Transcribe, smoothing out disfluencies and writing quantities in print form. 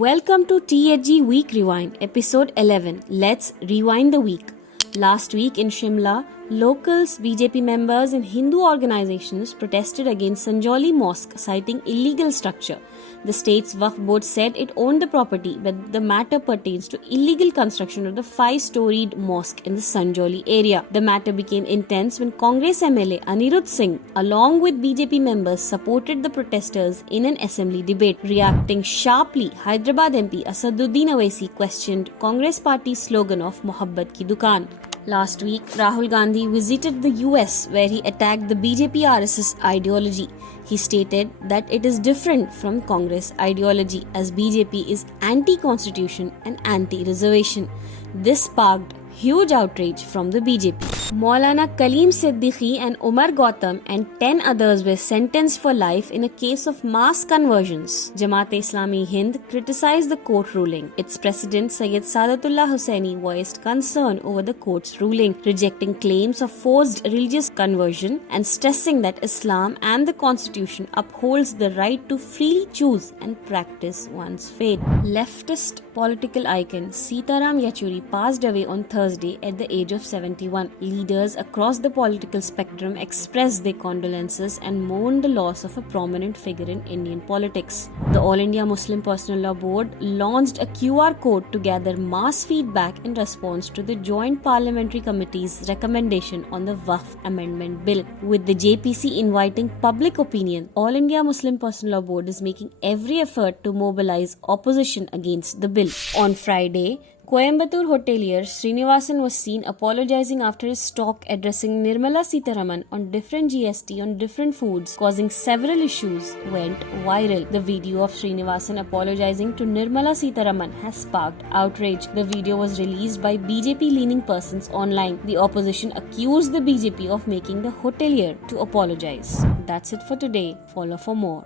Welcome to THG Week Rewind, episode 11. Let's rewind the week. Last week in Shimla, locals, BJP members and Hindu organizations protested against Sanjoli Mosque, citing illegal structure. The state's Waqf board said it owned the property, but the matter pertains to illegal construction of the 5-storied mosque in the Sanjoli area. The matter became intense when Congress MLA Anirudh Singh, along with BJP members, supported the protesters in an assembly debate. Reacting sharply, Hyderabad MP Asaduddin Owaisi questioned Congress party's slogan of Mohabbat Ki Dukaan. Last week, Rahul Gandhi visited the US where he attacked the BJP RSS ideology. He stated that it is different from Congress ideology as BJP is anti-constitution and anti-reservation. This sparked huge outrage from the BJP. Maulana Kaleem Siddiqui and Umar Gautam and 10 others were sentenced for life in a case of mass conversions. Jamaat-e-Islami Hind criticized the court ruling. Its president Syed Sadatullah Hussaini voiced concern over the court's ruling, rejecting claims of forced religious conversion and stressing that Islam and the constitution upholds the right to freely choose and practice one's faith. Leftist political icon Sitaram Yechury passed away on Thursday at the age of 71. Leaders across the political spectrum expressed their condolences and mourned the loss of a prominent figure in Indian politics. The All India Muslim Personal Law Board launched a QR code to gather mass feedback in response to the Joint Parliamentary Committee's recommendation on the Waqf Amendment Bill. With the JPC inviting public opinion, All India Muslim Personal Law Board is making every effort to mobilize opposition against the bill. On Friday, Coimbatore hotelier Srinivasan was seen apologizing after his talk addressing Nirmala Sitharaman on different GST on different foods, causing several issues, went viral. The video of Srinivasan apologizing to Nirmala Sitharaman has sparked outrage. The video was released by BJP-leaning persons online. The opposition accused the BJP of making the hotelier to apologize. That's it for today. Follow for more.